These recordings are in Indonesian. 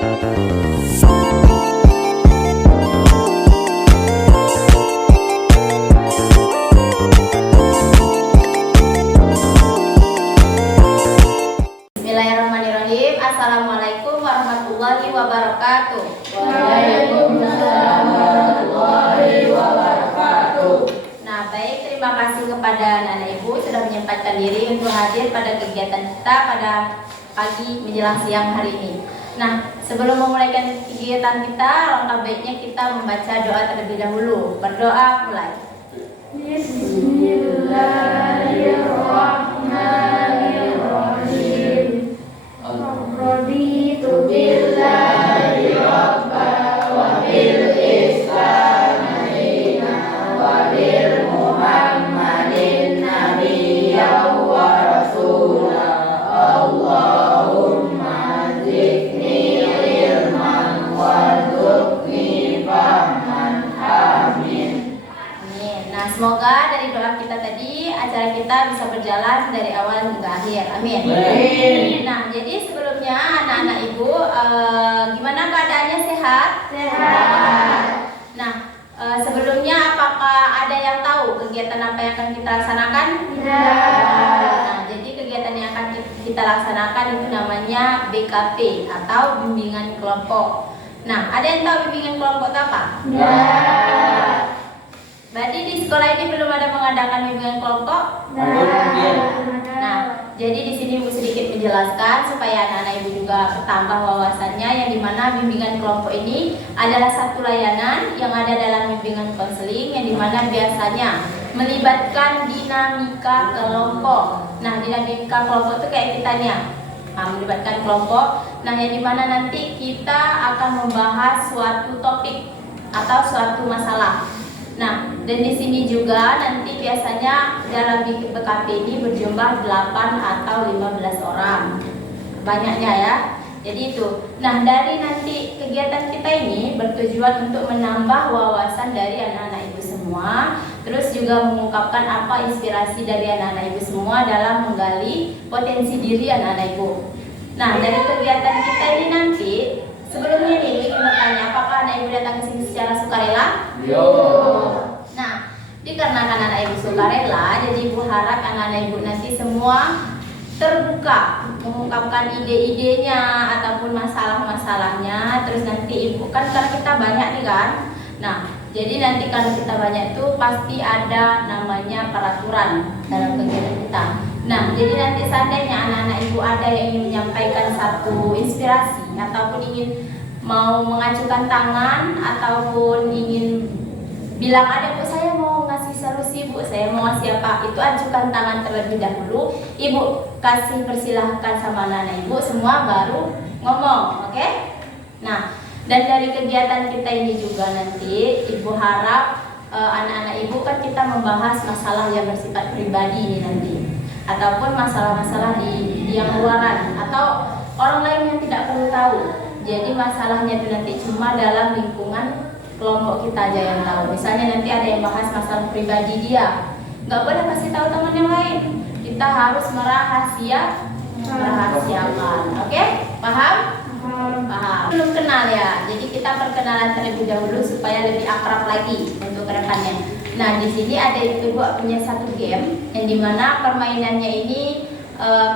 Bismillahirrahmanirrahim. Assalamualaikum warahmatullahi wabarakatuh. Waalaikumsalam warahmatullahi wabarakatuh. Nah, baik, terima kasih kepada anak-anak ibu sudah menyempatkan diri untuk hadir pada kegiatan kita pada pagi menjelang siang hari ini. Nah, sebelum memulai kegiatan kita, alangkah baiknya kita membaca doa terlebih dahulu. Berdoa mulai. Bismillahirrahmanirrahim. Raditu billahi rabban wa bil Islam dinan wa bil Muhammadin nabiyyan wa rasulan. Allahumma zidni ilman warzuqni fahman. Amin. Amin. Nah, semoga dari doa kita tadi acara kita bisa berjalan dari awal hingga akhir. Amin. Amin. Nah, jadi sebelumnya anak-anak ibu gimana keadaannya, sehat? Sehat. Nah, sebelumnya apakah ada yang tahu kegiatan apa yang akan kita laksanakan? Tidak. Nah, jadi kegiatan yang akan kita laksanakan itu namanya BKP atau bimbingan kelompok. Nah, ada yang tahu bimbingan kelompok itu apa? Tidak. Berarti di sekolah ini belum ada mengadakan bimbingan kelompok? Nah, jadi di sini Ibu sedikit menjelaskan supaya anak-anak Ibu juga bertambah wawasannya, yang dimana bimbingan kelompok ini adalah satu layanan yang ada dalam bimbingan konseling yang dimana biasanya melibatkan dinamika kelompok. Nah, dinamika kelompok itu kayak kita nih ya. Nah, melibatkan kelompok. Nah, yang dimana nanti kita akan membahas suatu topik atau suatu masalah. Nah, dan di sini juga nanti biasanya dalam BKP ini berjumlah 8 atau 15 orang. Banyaknya ya. Jadi itu. Nah, dari nanti kegiatan kita ini bertujuan untuk menambah wawasan dari anak-anak ibu semua, terus juga mengungkapkan apa inspirasi dari anak-anak ibu semua dalam menggali potensi diri anak-anak ibu. Nah, dari kegiatan kita ini nanti, sebelumnya nih ingin bertanya, apakah anak ibu datang ke sini secara sukarela? Yo. Nah, dikarenakan anak ibu sukarela, jadi ibu harap anak-anak ibu nanti semua terbuka mengungkapkan ide-idenya ataupun masalah-masalahnya. Terus nanti ibu kan karena kita banyak nih kan. Nah, jadi nanti kalau kita banyak itu pasti ada namanya peraturan dalam kegiatan kita. Nah, jadi nanti seandainya anak-anak ibu ada yang ingin menyampaikan satu inspirasi ataupun ingin mau mengacukan tangan ataupun ingin bilang ada bu, saya mau ngasih solusi bu, saya mau ngasih apa, itu ajukan tangan terlebih dahulu. Ibu kasih persilahkan sama anak-anak ibu semua baru ngomong, oke? Nah, dan dari kegiatan kita ini juga nanti ibu harap anak-anak ibu kan kita membahas masalah yang bersifat pribadi ini nanti, ataupun masalah-masalah di yang luaran atau orang lain yang tidak perlu tahu. Jadi masalahnya itu nanti cuma dalam lingkungan kelompok kita aja yang tahu. Misalnya nanti ada yang bahas masalah pribadi dia, nggak boleh kasih tahu teman yang lain. Kita harus merahasiakan. Oke? Paham? Paham. Belum kenal ya. Jadi kita perkenalan terlebih dahulu supaya lebih akrab lagi untuk kedepannya. Nah, di sini ada Ibu punya satu game yang dimana permainannya ini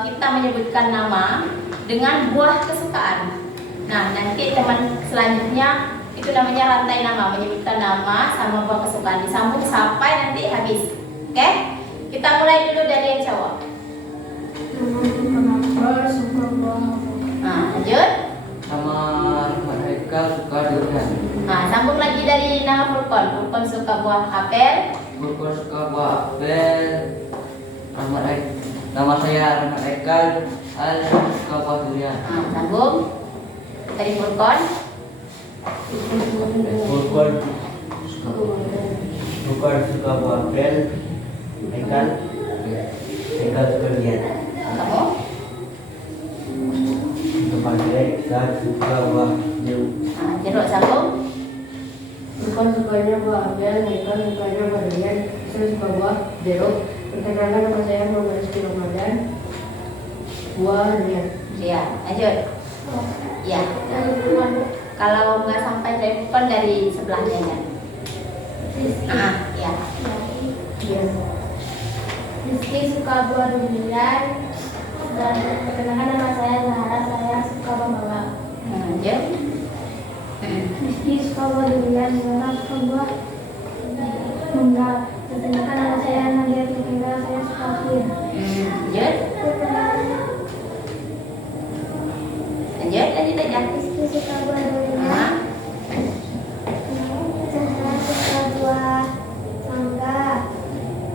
kita menyebutkan nama dengan buah kesukaan. Nah, nanti teman selanjutnya itu namanya rantai nama, menyebutkan nama sama buah kesukaan, disambung sampai nanti habis. Oke? Kita mulai dulu dari yang cowok. Kenapa suka buah? Nah, lanjut. Sama Rahmat Haikal suka durian. Nah, sambung lagi dari nama Furqon. Furqon suka buah apel. Furqon suka buah apel. Nama saya Rahmat Haikal. Al suka buah durian. Nah, sambung dari Furqon. Bukan suka buah apel, Haikal suka durian. Kamu? Haikal suka buah jeruk. Nah, jeruk sambung. Bukan sukanya buah apel, Haikal sukanya buah durian, saya suka buah jeruk. Perkenalkan nama saya Muhammad Rizky Ramadan. Buah durian. Ya, lanjut. Ya. Kalau nggak sampai Daifukon dari sebelahnya ya. Ya. Rizky suka buah durian dan perkenalkan nama saya Zahra, saya suka membawa. Lanjut. Rizky suka buah durian, Zahra suka buah mangga. Perkenalkan nama saya Nadia Tuhinga, saya suka kue. Lanjut. Lanjut aja. Rizky suka buah durian, Nah, Zahra suka buah mangga.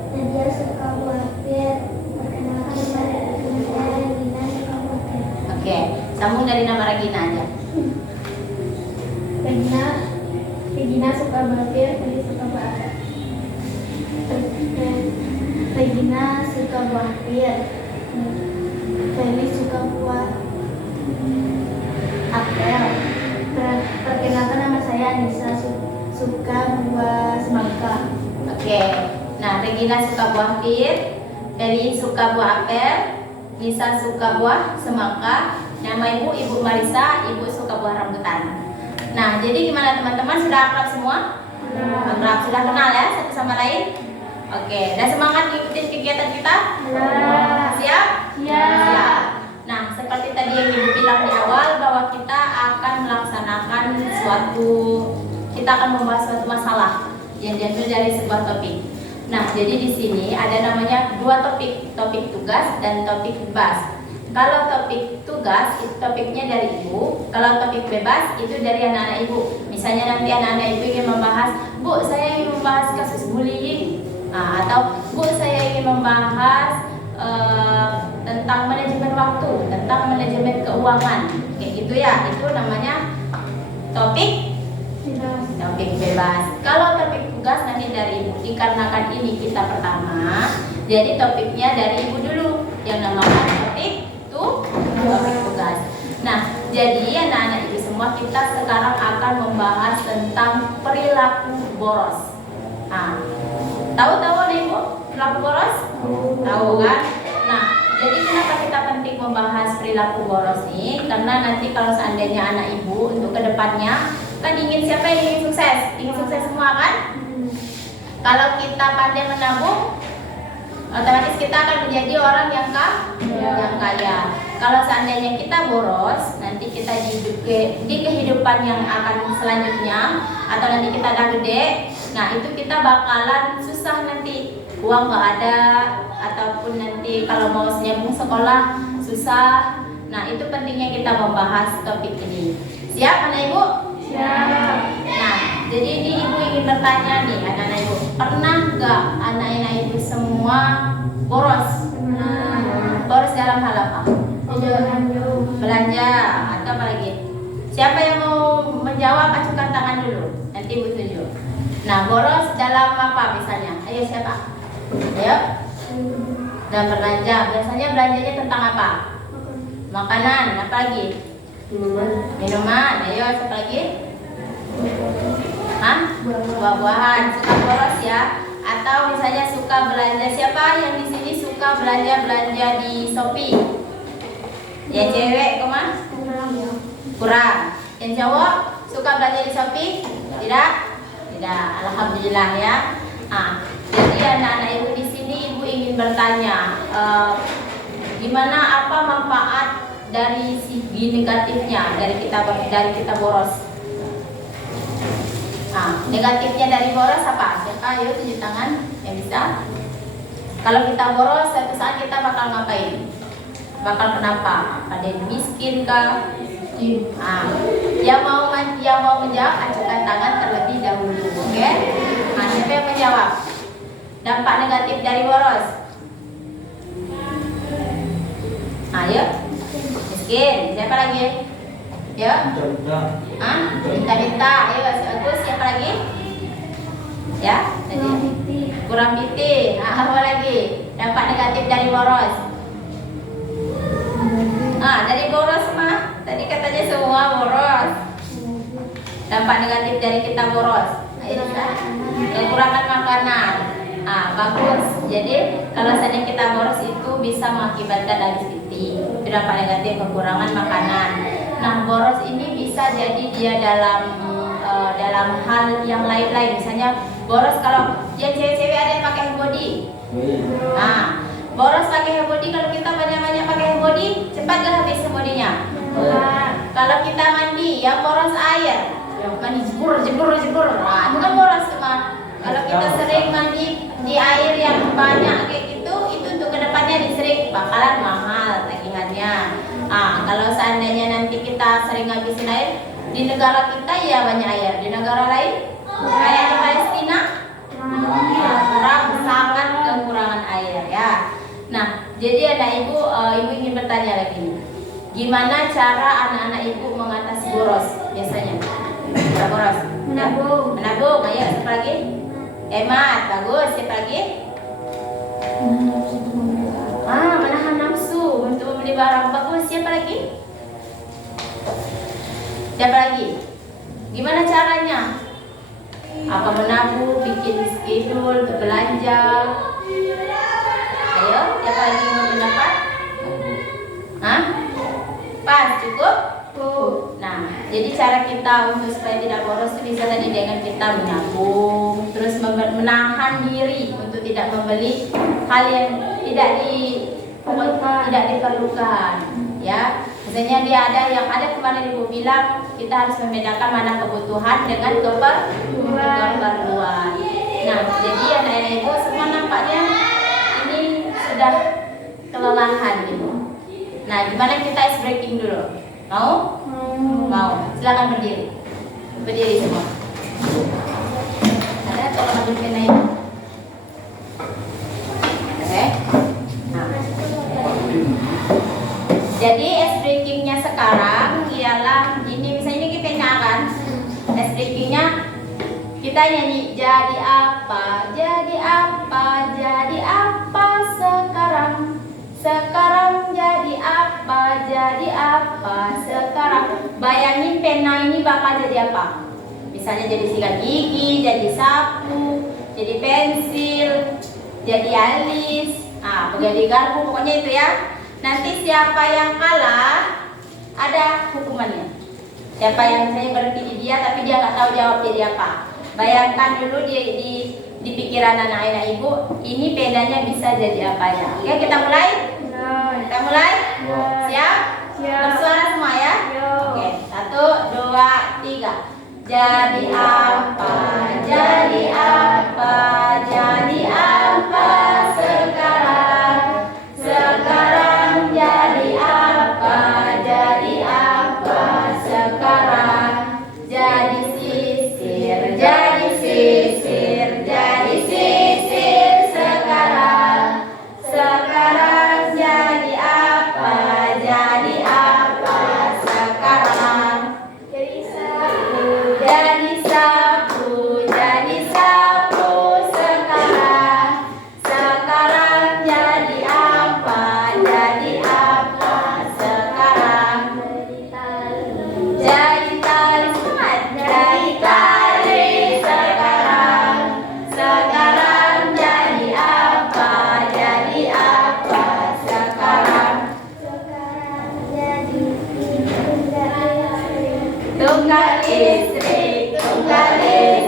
Nadia suka buah pir. Perkenalkan nama saya Regina, suka buah pir. oke. Sambung dari nama Regina aja. Regina suka buah pir, Feli suka buah apa? Regina suka buah pir, Feli suka buah apel. Perkenalkan nama saya Anissa, suka buah semangka. Oke. Nah, Regina suka buah pir, Feli suka buah apel, Nisa suka buah semangka. Nama Ibu Marisa, Ibu suka buah rambutan. Nah, jadi gimana teman-teman? Sudah akrab semua? Akrab, sudah kenal ya satu sama lain? Oke, dan semangat ngikutin kegiatan kita? Siap? Siap. Nah, seperti tadi yang Ibu bilang di awal bahwa kita akan melaksanakan kita akan membahas suatu masalah yang diambil dari sebuah topik. Nah, jadi di sini ada namanya dua topik tugas dan topik bebas. Kalau topik tugas itu topiknya dari Ibu, kalau topik bebas itu dari anak-anak Ibu. Misalnya nanti anak-anak Ibu ingin membahas, Bu, saya ingin membahas kasus bullying, atau Bu, saya ingin membahas tentang manajemen waktu, tentang manajemen keuangan, kayak gitu ya. Itu namanya topik bebas. Kalau topik tugas nanti dari Ibu, dikarenakan ini kita pertama, jadi topiknya dari Ibu dulu yang namakan topik tugas. Nah, jadi anak-anak Ibu semua, kita sekarang akan membahas tentang perilaku boros. Tahu nih Ibu perilaku boros? Tahu kan? Nah, jadi kenapa kita penting membahas perilaku boros nih? Karena nanti kalau seandainya anak Ibu untuk kedepannya kan siapa yang ingin sukses? Ingin sukses semua kan? Kalau kita pandai menabung, otomatis kita akan menjadi orang yang kaya. Kalau seandainya kita boros, nanti kita di kehidupan yang akan selanjutnya, atau nanti kita udah gede, nah itu kita bakalan susah nanti, uang nggak ada, ataupun nanti kalau mau nyambung sekolah susah. Nah, itu pentingnya kita membahas topik ini. Siap anak Ibu? Siap. Nah, jadi ini Ibu ingin bertanya nih anak-anak Ibu, pernah nggak anak-anak Ibu semua boros? Boros dalam hal apa? Belanja atau apa lagi? Siapa yang mau menjawab, acukan tangan dulu, nanti Ibu tunjuk. Nah, boros dalam apa misalnya? Ayo siapa? Ayo. Dalam belanja, biasanya belanjanya tentang apa? Makanan, apa lagi? Minuman. Ayo, siapa lagi? Buah-buahan. Suka boros ya? Atau misalnya suka belanja, siapa yang di sini suka belanja di Shopee? Ya cewek, kemana? Kurang. Yang cowok suka belanja di Shopee? Tidak? Tidak. Alhamdulillah ya. Jadi anak-anak Ibu di sini Ibu ingin bertanya, gimana apa manfaat dari segi negatifnya dari kita boros? Negatifnya dari boros apa? Siapa? Ayo tunjuk tangan yang bisa. Kalau kita boros, suatu saat kita bakal ngapain? Bakal kenapa? Ada yang miskin kah? Yang mau menjawab, acukan tangan terlebih dahulu, oke? Siapa yang menjawab? Dampak negatif dari boros? Ayo, miskin. Siapa lagi? Ayo. Minta-minta. Ayo, bagus. Siapa lagi? Ya, tadi. Kurang piti. Apa lagi? Dampak negatif dari boros? Dari boros mah. Tadi katanya semua boros. Dampak negatif dari kita boros. Ayo, kekurangan makanan. Bagus. Jadi kalau seandainya kita boros itu bisa mengakibatkan diabetes. Itu dampak negatif kekurangan makanan. Nah, boros ini bisa jadi dia dalam hal yang lain-lain. Misalnya boros kalau yang cewek-cewek ada yang pakai hair body. Nah, boros pakai hair body, kalau kita banyak-banyak pakai hair body, cepat gak habis hair bodinya? Kalau kita mandi, yang boros air, mandi jebur. Nah, itu kan boros cuma. Kalau kita sering mandi di air yang banyak kayak gitu, itu untuk kedepannya disering bakalan mahal tagihannya. Kalau seandainya nanti kita sering ngabisin air, di negara kita ya banyak air, di negara lain kayak di Palestina sangat kekurangan air ya. Nah, jadi anak ibu ingin bertanya lagi nih, gimana cara anak-anak ibu mengatasi boros biasanya? Boros menabung. Ayo siapa lagi? Hemat, bagus. Siapa lagi? Menahan nafsu untuk membeli barang, bagus. Siapa lagi? Gimana caranya? Apa menabung, bikin schedule untuk belanja? Ayo, siapa lagi mau pendapat? Pas, cukup? Nah, jadi cara kita untuk supaya tidak boros itu bisa tadi dengan kita menabung, terus menahan diri untuk tidak membeli hal yang tidak diperlukan, ya. Misalnya dia ada kemarin ibu bilang kita harus membedakan mana kebutuhan dengan keperluan. Nah, jadi anak-anak ibu semua nampaknya ini sudah kelelahan gitu. Nah, gimana kita ice breaking dulu? Mau? Silakan berdiri semua. Ada tolong ambil pena ini. Oke. Nah. Jadi ice breakingnya sekarang ialah ini, misalnya ini kita kan. Ice breakingnya kita nyanyi jadi apa sekarang jadi apa sekarang. Bayangin pena ini bakal jadi apa? Misalnya jadi sikat gigi, jadi sapu, jadi pensil, jadi alis, jadi garpu, pokoknya itu ya. Nanti siapa yang kalah ada hukumannya. Siapa yang misalnya berhenti di dia tapi dia nggak tahu jawab jadi apa. Bayangkan dulu di pikiran anak-anak ibu, ini pedanya bisa jadi apa ya? Oke, kita mulai? Kita mulai? Siap? Bersuara semua ya? Oke, 1, 2, 3. Jadi apa sekarang? Sekarang jadi apa sekarang? Jadi sisir sekarang. Sekarang jadi apa sekarang? Jadi sapu sekarang. Sekarang jadi apa sekarang? Jadi tali sekarang. Sekarang jadi apa sekarang? Tunggal listrik sekarang.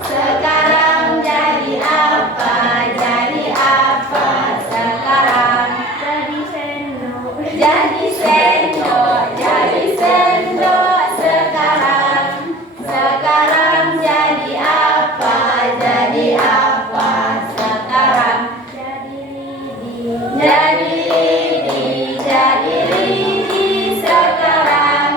Sekarang jadi apa sekarang? Jadi sendok sekarang. Sekarang jadi apa sekarang? Jadi lidi sekarang.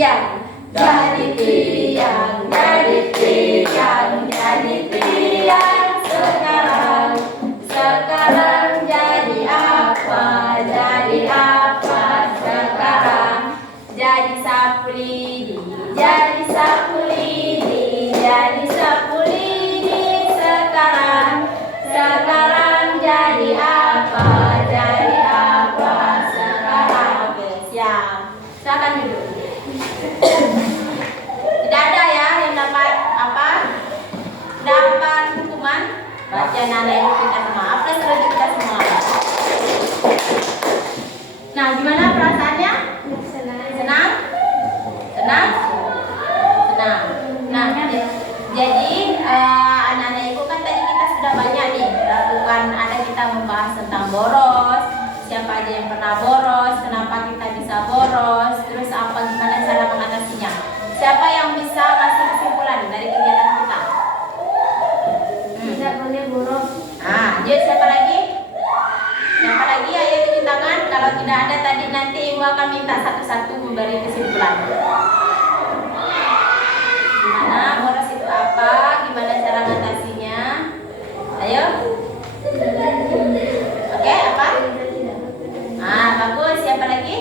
tiang, jadi tiang, jadi tiang, jadi tiang. Sekarang, sekarang jadi apa? Jadi apa sekarang? Jadi sapu lidi, jadi sapu lidi, jadi sapu lidi. Sekarang, sekarang jadi apa? Jadi apa sekarang? Oke, siap. Silakan duduk. Tidak ada ya yang dapat apa? Dapat hukuman baca nada ibu kita semua. Apa setuju kita semua? Nah, gimana perasaannya? Senang? Senang? Senang. Nah, jadi anak-anak ibu kan tadi kita sudah banyak nih lakukan, ada kita membahas tentang boros, siapa aja yang pernah boros, kenapa kita bisa boros, terus apa gimana cara mengatasinya. Siapa yang bisa kasih kesimpulan dari kegiatan kita? Tidak boleh boros. Ah, jadi siapa lagi? Siapa lagi? Ayo tunjuk tangan. Kalau tidak ada tadi nanti ibu akan minta satu-satu memberi kesimpulan. Gimana boros itu apa? Gimana cara mengatasinya? Ayo. Oke, apa? Ah, bagus. Siapa lagi?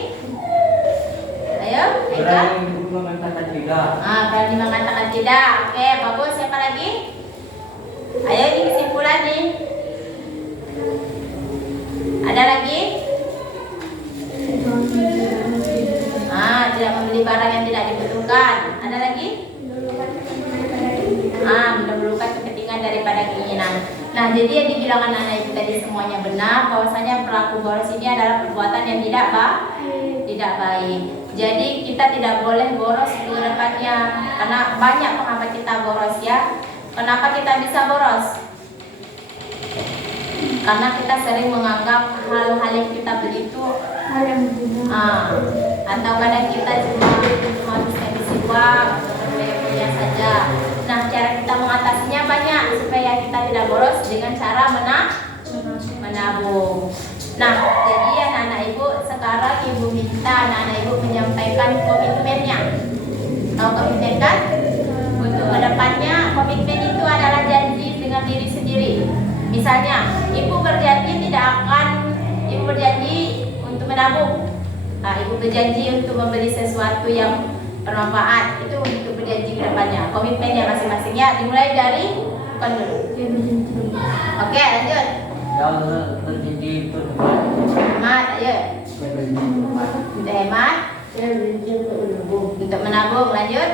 Ayo, Eka. Berani mengatakan tidak. Ah, berani mengatakan tidak. Oke, bagus. Siapa lagi? Ayo ini kesimpulan nih. Ada lagi? Ah, tidak membeli barang yang tidak dibutuhkan. Ada lagi? Ah, memerlukan kepentingan daripada keinginan. Nah, jadi yang dibilang anak-anak itu tadi semuanya benar, bahwasanya perilaku boros ini adalah perbuatan yang tidak baik. Jadi kita tidak boleh boros di depannya, karena banyak penghambat kita boros ya. Kenapa kita bisa boros? Karena kita sering menganggap hal-hal yang kita beli itu Hal yang mudah. atau kadang kita cuma menghabiskan isi uang atau punya saja. Nah, cara kita mengatasinya banyak supaya kita tidak boros dengan cara menabung. Nah, jadi anak-anak ibu sekarang ibu minta anak-anak ibu menyampaikan komitmennya. Tahu komitmen kan? Untuk kedepannya komitmen itu adalah janji dengan diri sendiri. Misalnya, ibu berjanji untuk menabung. Nah, ibu berjanji untuk membeli sesuatu yang bermanfaat. Itu untuk berjanji ke depannya. Komitmennya masing-masing ya. Dimulai dari bukan dulu. Oke, lanjut. Jangan terjadi perbuatan. Hemat, ayo. Untuk hemat, Saya berjanji untuk menabung. untuk menabung. Lanjut.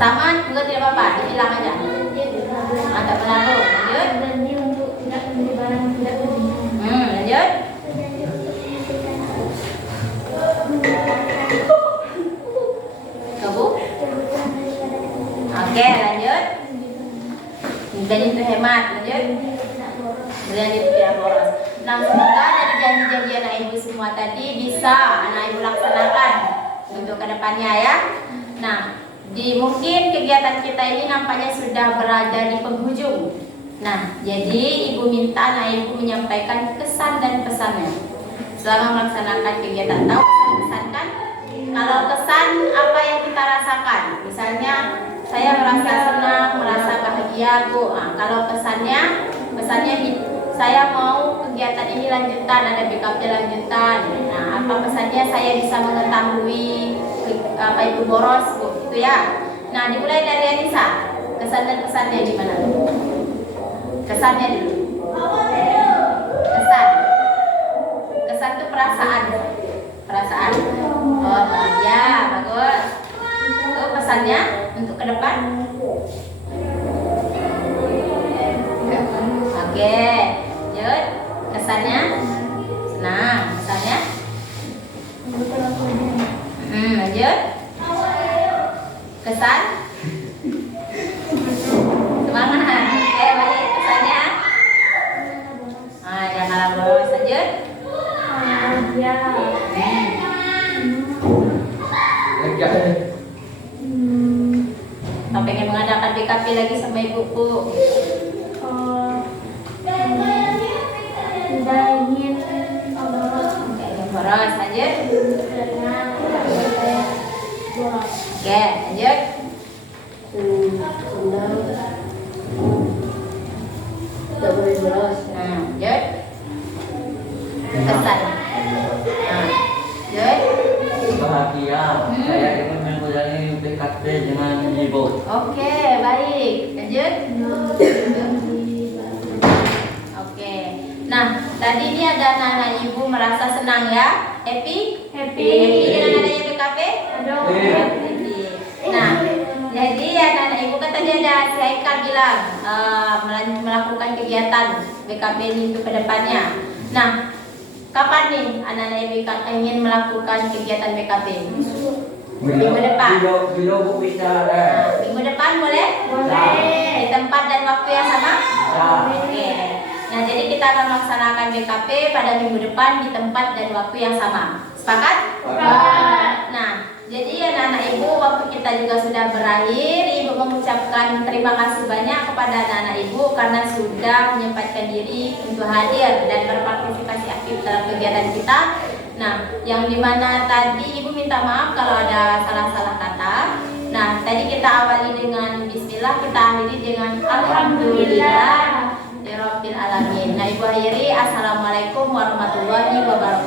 Sama juga tidak apa-apa, dibilang aja. Untuk menabung. Lanjut. Berjanji untuk tidak membeli barang yang tidak berguna. Lanjut. Berjanji untuk Kebu. kebutuhan daripada kebutuhan. Oke, lanjut. Jadi itu hemat. Lanjut. Berjanji untuk tidak boros. Berjanji itu tidak boros. Nah, semoga dari janji-janji anak ibu semua tadi bisa anak ibu laksanakan untuk kedepannya ya. Nah, mungkin kegiatan kita ini nampaknya sudah berada di penghujung. Nah, jadi ibu minta anak ibu menyampaikan kesan dan pesannya selama melaksanakan kegiatan. Tahu pesan-pesan kan? Kalau kesan apa yang kita rasakan? Misalnya saya merasa senang, merasa bahagia bu. Nah, kalau pesannya saya mau kegiatan ini lanjutan, ada backupnya lanjutan. Nah, apa pesannya? Saya bisa mengetahui apa itu boros bu, gitu ya. Nah, dimulai dari Anissa. Kesan dan pesannya gimana? Kesannya dulu. Kesan itu perasaan. Oh, bahagia, bagus. Itu pesannya untuk ke depan. Oke, lanjut. Kesannya senang. Kesannya lanjut. Kesan semangat. Baik, kesannya jangan boros. Lanjut. Bahagia. Kau pengen mengadakan BKP lagi sama ibuku? Tidak ingin boros. Boros. Lanjut. Karena Oke, lanjut. Senang. Tidak boleh beras. Lanjut. Kesan. Lanjut. Bahagia. Saya ingin mengulangi PKP dengan ibu. Oke, baik. Lanjut. Oke. Nah, tadi ini ada anak-anak ibu merasa senang ya? Happy? Happy dengan adanya PKP? Happy. Nah, jadi anak-anak ibu kan tadi ada si Haikal bilang melakukan kegiatan PKP ini untuk kedepannya. Nah, kapan nih anak-anak ibu ingin melakukan kegiatan PKP? Minggu depan. Bila bu bisa. Minggu depan boleh? Di tempat dan waktu yang sama? Oke. Nah, jadi kita akan melaksanakan BKP pada minggu depan di tempat dan waktu yang sama. Sepakat? Nah, jadi anak-anak ibu, waktu kita juga sudah berakhir. Ibu mengucapkan terima kasih banyak kepada anak-anak ibu karena sudah menyempatkan diri untuk hadir dan berpartisipasi aktif dalam kegiatan kita. Nah, yang dimana tadi ibu minta maaf kalau ada salah-salah kata. Nah, tadi kita awali dengan bismillah, kita akhiri dengan alhamdulillah Rabbil alamin. Nah, ibu akhiri assalamualaikum warahmatullahi wabarakatuh.